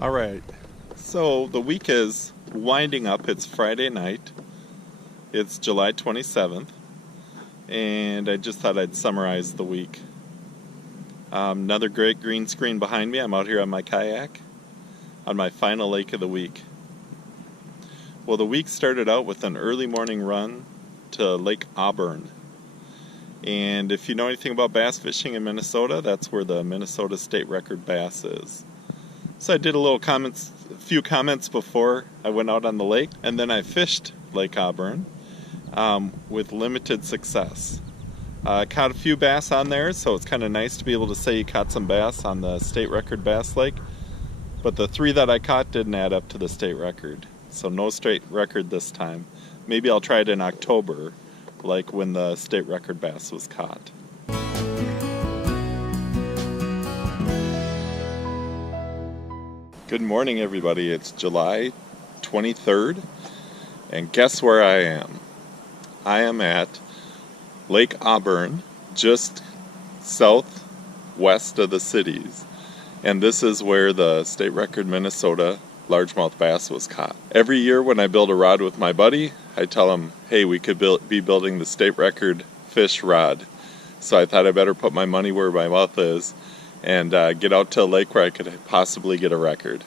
All right, so the week is winding up. It's Friday night. It's July 27th, and I just thought I'd summarize the week. Another great green screen behind me. I'm out here on my kayak on my final lake of the week. Well, the week started out with an early morning run to Lake Auburn. And if you know anything about bass fishing in Minnesota, that's where the Minnesota state record bass is. So I did a few comments before I went out on the lake, and then I fished Lake Auburn with limited success. Caught a few bass on there, so it's kind of nice to be able to say you caught some bass on the state record bass lake. But the 3 that I caught didn't add up to the state record, so no state record this time. Maybe I'll try it in October, like when the state record bass was caught. Good morning, everybody. It's July 23rd, and guess where I am? I am at Lake Auburn, just southwest of the cities, and this is where the state record Minnesota largemouth bass was caught. Every year when I build a rod with my buddy, I tell him, hey, we could be building the state record fish rod. So I thought I better put my money where my mouth is and get out to a lake where I could possibly get a record.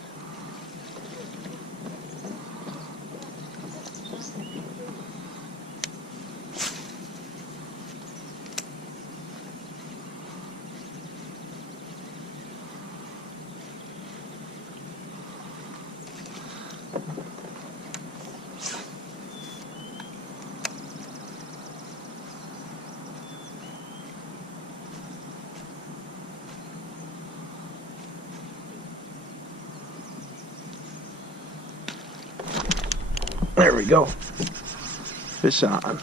There we go. Fish on.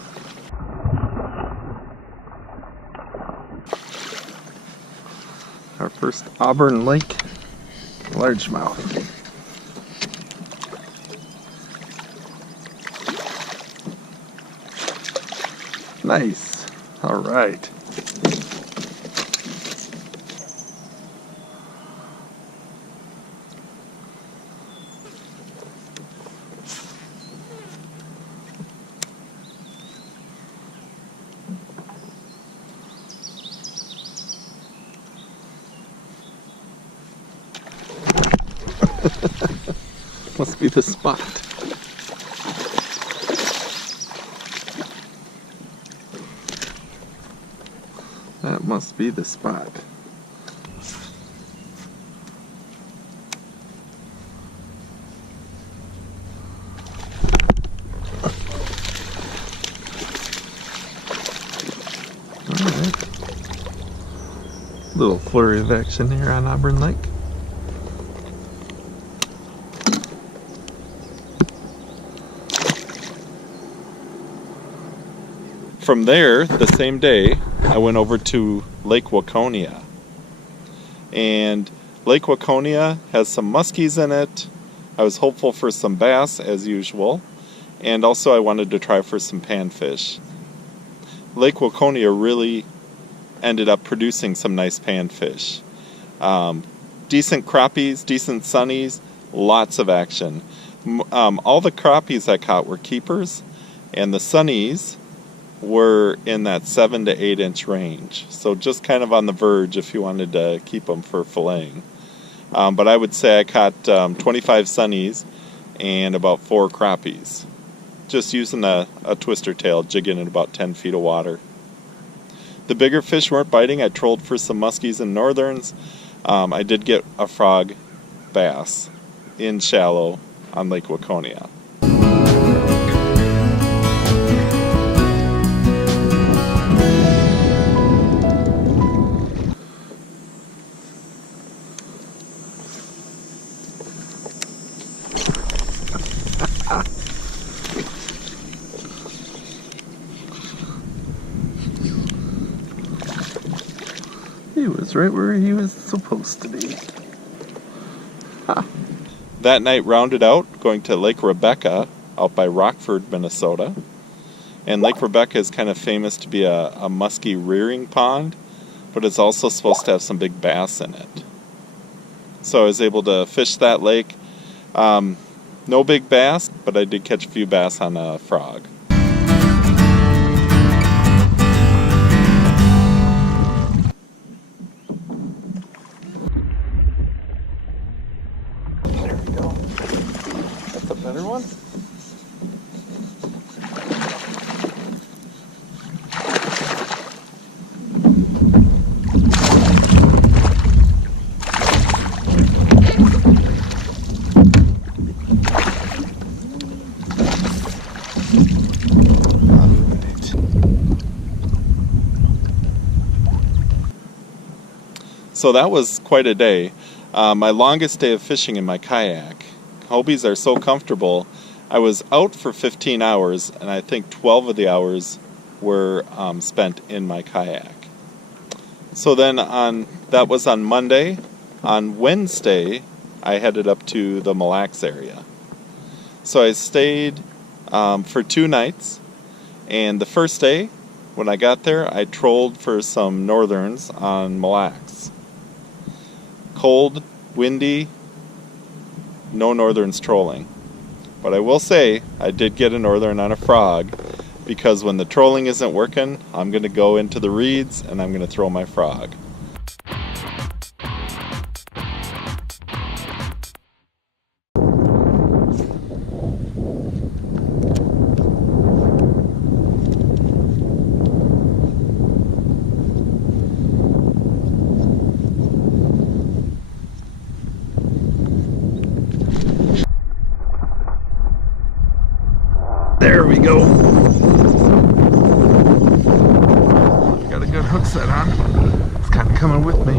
Our first Auburn Lake largemouth. Nice. All right. Must be the spot. That must be the spot. Alright. Little flurry of action here on Auburn Lake. From there, the same day, I went over to Lake Waconia. And Lake Waconia has some muskies in it. I was hopeful for some bass, as usual. And also I wanted to try for some panfish. Lake Waconia really ended up producing some nice panfish. Decent crappies, decent sunnies, lots of action. All the crappies I caught were keepers, and the sunnies were in that 7 to 8 inch range, so just kind of on the verge if you wanted to keep them for filleting. But I would say I caught 25 sunnies and about 4 crappies, just using a twister tail, jigging at about 10 feet of water. The bigger fish weren't biting. I trolled for some muskies and northerns. I did get a frog bass in shallow on Lake Waconia. He was right where he was supposed to be. Ha. That night rounded out going to Lake Rebecca out by Rockford, Minnesota. And Lake Rebecca is kind of famous to be a musky rearing pond, but it's also supposed to have some big bass in it. So I was able to fish that lake. No big bass, but I did catch a few bass on a frog. There we go. That's a better one. So that was quite a day. My longest day of fishing in my kayak. Hobies are so comfortable. I was out for 15 hours, and I think 12 of the hours were spent in my kayak. So then that was on Monday. On Wednesday, I headed up to the Mille Lacs area. So I stayed for 2 nights, and the first day, when I got there, I trolled for some northerns on Mille Lacs. Cold, windy, no northerns trolling. But I will say, I did get a northern on a frog, because when the trolling isn't working, I'm going to go into the reeds and I'm going to throw my frog. There we go. Got a good hook set on. It's kind of coming with me.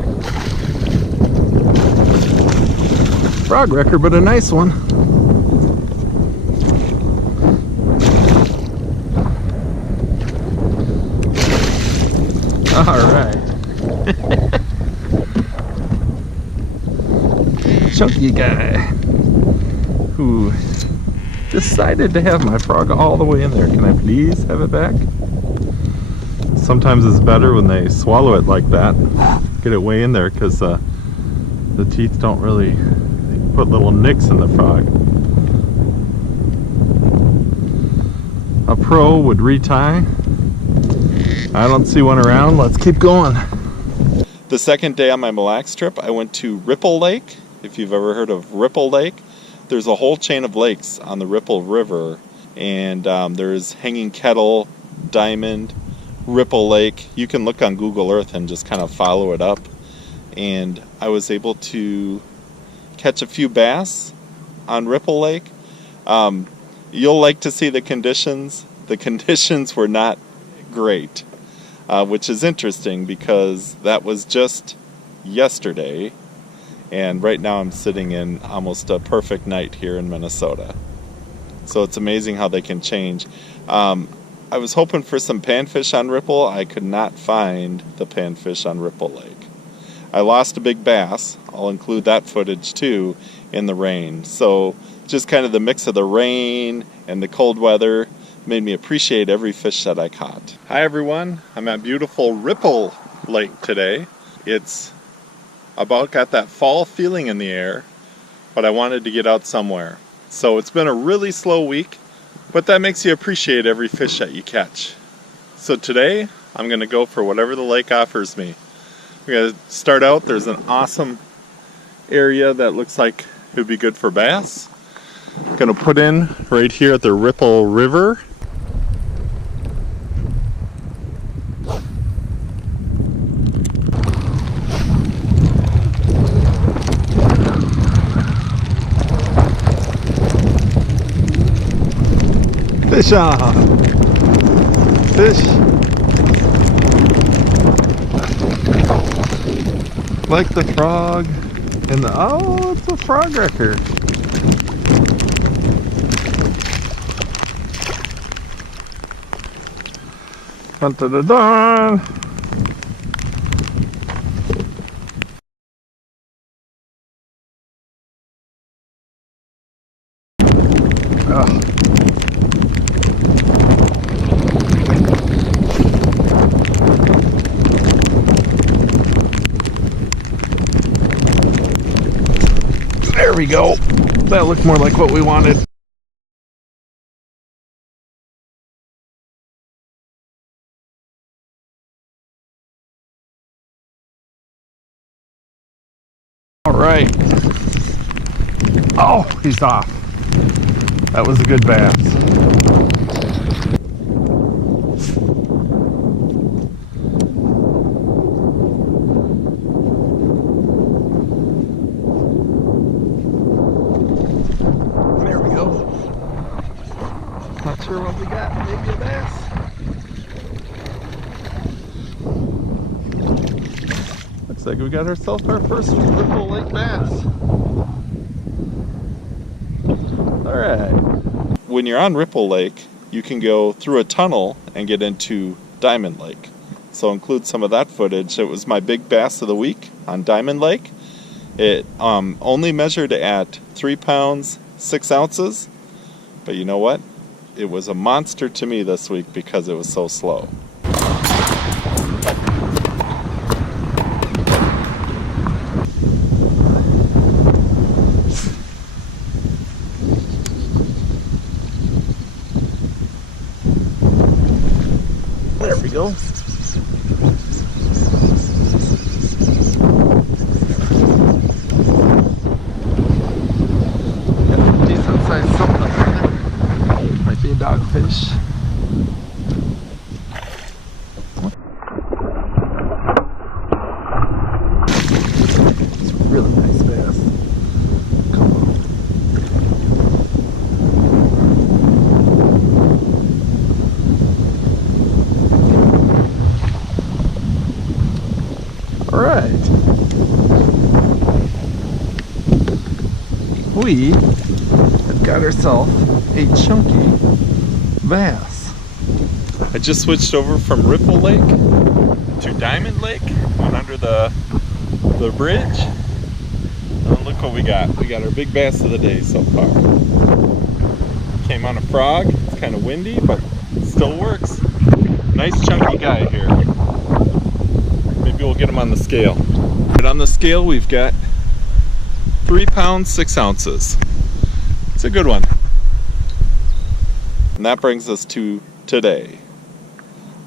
Frog wrecker, but a nice one. All right. Chunky guy who decided to have my frog all the way in there. Can I please have it back? Sometimes it's better when they swallow it like that. Get it way in there, because the teeth don't really put little nicks in the frog. A pro would retie. I don't see one around. Let's keep going. The second day on my Mille Lacs trip, I went to Ripple Lake. If you've ever heard of Ripple Lake, there's a whole chain of lakes on the Ripple River, and there's Hanging Kettle, Diamond, Ripple Lake. You can look on Google Earth and just kind of follow it up. And I was able to catch a few bass on Ripple Lake. You'll like to see the conditions. The conditions were not great, which is interesting because that was just yesterday. And right now I'm sitting in almost a perfect night here in Minnesota. So it's amazing how they can change. I was hoping for some panfish on Ripple. I could not find the panfish on Ripple Lake. I lost a big bass. I'll include that footage too in the rain. So just kind of the mix of the rain and the cold weather made me appreciate every fish that I caught. Hi everyone, I'm at beautiful Ripple Lake today. It's about got that fall feeling in the air, but I wanted to get out somewhere. So it's been a really slow week, but that makes you appreciate every fish that you catch. So today I'm going to go for whatever the lake offers me. We're going to start out, there's an awesome area that looks like it would be good for bass. I'm going to put in right here at the Ripple River. Fish on! Fish! Like the frog in the... Oh, it's a frog wrecker! Dun dun dun dun! Oh. we go. That looked more like what we wanted. All right. Oh, he's off. That was a good bass. There we go. Not sure what we got. Maybe a bass. Looks like we got ourselves our first Ripple Lake bass. Alright. When you're on Ripple Lake, you can go through a tunnel and get into Diamond Lake. So I'll include some of that footage. It was my big bass of the week on Diamond Lake. It only measured at 3 pounds, 6 ounces. But you know what? It was a monster to me this week because it was so slow. There we go. Got a decent sized something up there. Might be a dogfish. It's a really nice bass. Come on. Alright. We have got ourselves a chunky bass. I just switched over from Ripple Lake to Diamond Lake. Went under the bridge. And look what we got. We got our big bass of the day so far. Came on a frog. It's kind of windy, but it still works. Nice chunky guy here. Maybe we'll get him on the scale. But on the scale, we've got 3 pounds, 6 ounces. It's a good one. And that brings us to today.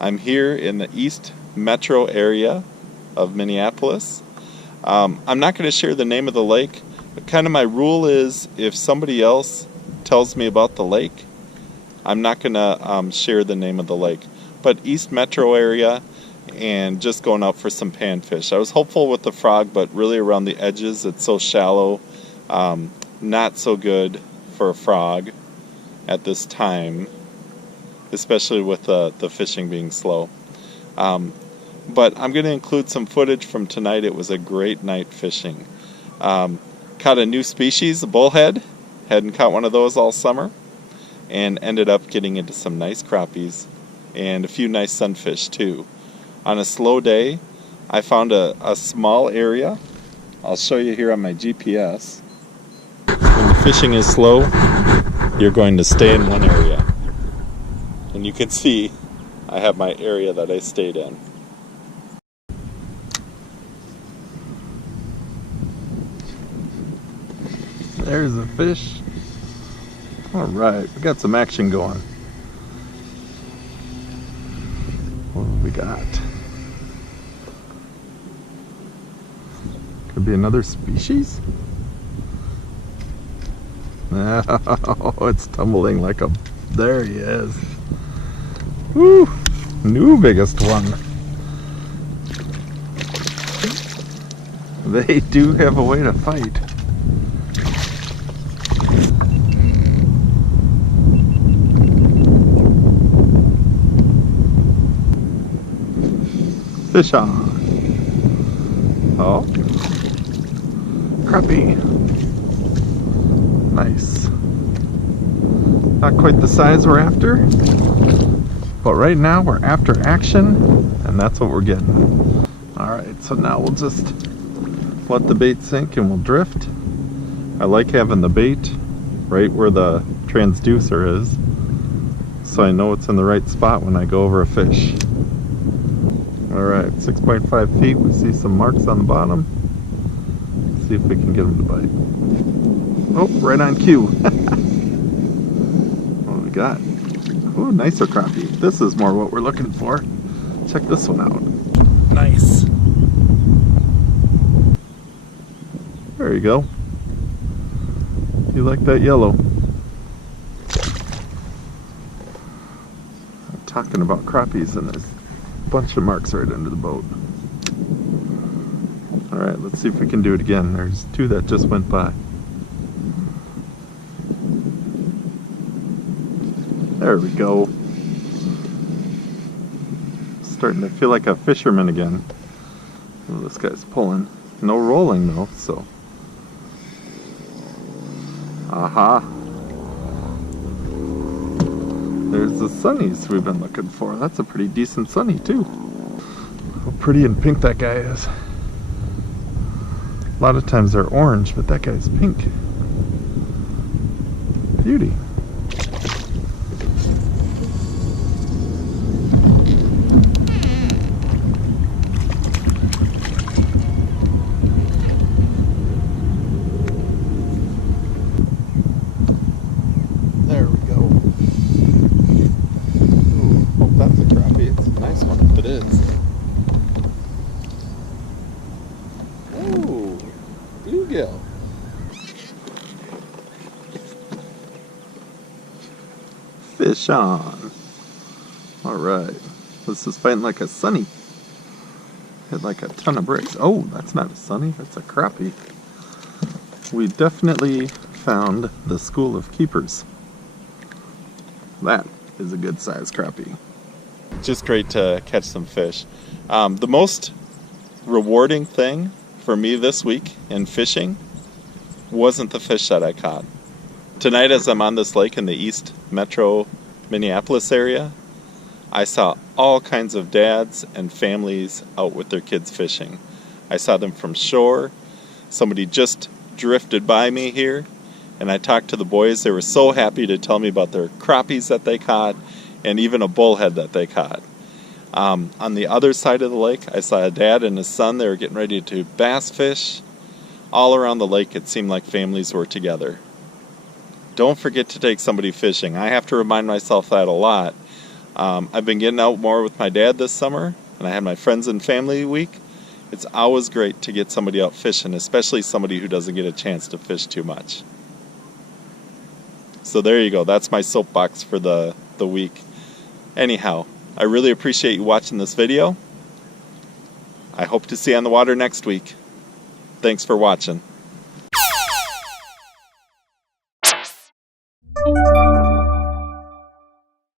I'm here in the East Metro area of Minneapolis. I'm not going to share the name of the lake, but kind of my rule is if somebody else tells me about the lake, I'm not going to share the name of the lake. But East Metro area, and just going out for some panfish. I was hopeful with the frog, but really around the edges it's so shallow, not so good for a frog at this time, especially with the fishing being slow. But I'm going to include some footage from tonight. It was a great night fishing. Caught a new species, a bullhead. Hadn't caught one of those all summer, and ended up getting into some nice crappies and a few nice sunfish too. On a slow day, I found a small area. I'll show you here on my GPS. When the fishing is slow, you're going to stay in one area. And you can see I have my area that I stayed in. There's a fish. Alright, we got some action going. What have we got? Could be another species? Oh, it's tumbling like a... There he is. Woo! New biggest one. They do have a way to fight. Fish on. Oh. Crappie. Nice. Not quite the size we're after, but right now we're after action, and that's what we're getting. Alright, so now we'll just let the bait sink and we'll drift. I like having the bait right where the transducer is, so I know it's in the right spot when I go over a fish. Alright, 6.5 feet, we see some marks on the bottom. See if we can get them to bite. Oh, right on cue. What do we got? Oh, nicer crappie. This is more what we're looking for. Check this one out. Nice. There you go. You like that yellow? I'm talking about crappies, and there's a bunch of marks right under the boat. Alright, let's see if we can do it again. There's two that just went by. There we go. Starting to feel like a fisherman again. Oh, this guy's pulling. No rolling though, so. Aha. There's the sunnies we've been looking for. That's a pretty decent sunny too. How pretty and pink that guy is. A lot of times they're orange, but that guy's pink. Beauty. There we go. Ooh, hope that's a crappie. It's a nice one if it is. Ooh, bluegill. Fish on. Alright. This is fighting like a sunny. Hit like a ton of bricks. Oh, that's not a sunny, that's a crappie. We definitely found the school of keepers. That is a good size crappie. Just great to catch some fish. The most rewarding thing for me this week in fishing wasn't the fish that I caught. Tonight as I'm on this lake in the East Metro Minneapolis area, I saw all kinds of dads and families out with their kids fishing. I saw them from shore. Somebody just drifted by me here, and I talked to the boys. They were so happy to tell me about their crappies that they caught and even a bullhead that they caught. On the other side of the lake, I saw a dad and his son. They were getting ready to bass fish. All around the lake, it seemed like families were together. Don't forget to take somebody fishing. I have to remind myself that a lot. I've been getting out more with my dad this summer, and I had my friends and family week. It's always great to get somebody out fishing, especially somebody who doesn't get a chance to fish too much. So there you go. That's my soapbox for the week. Anyhow, I really appreciate you watching this video. I hope to see you on the water next week. Thanks for watching.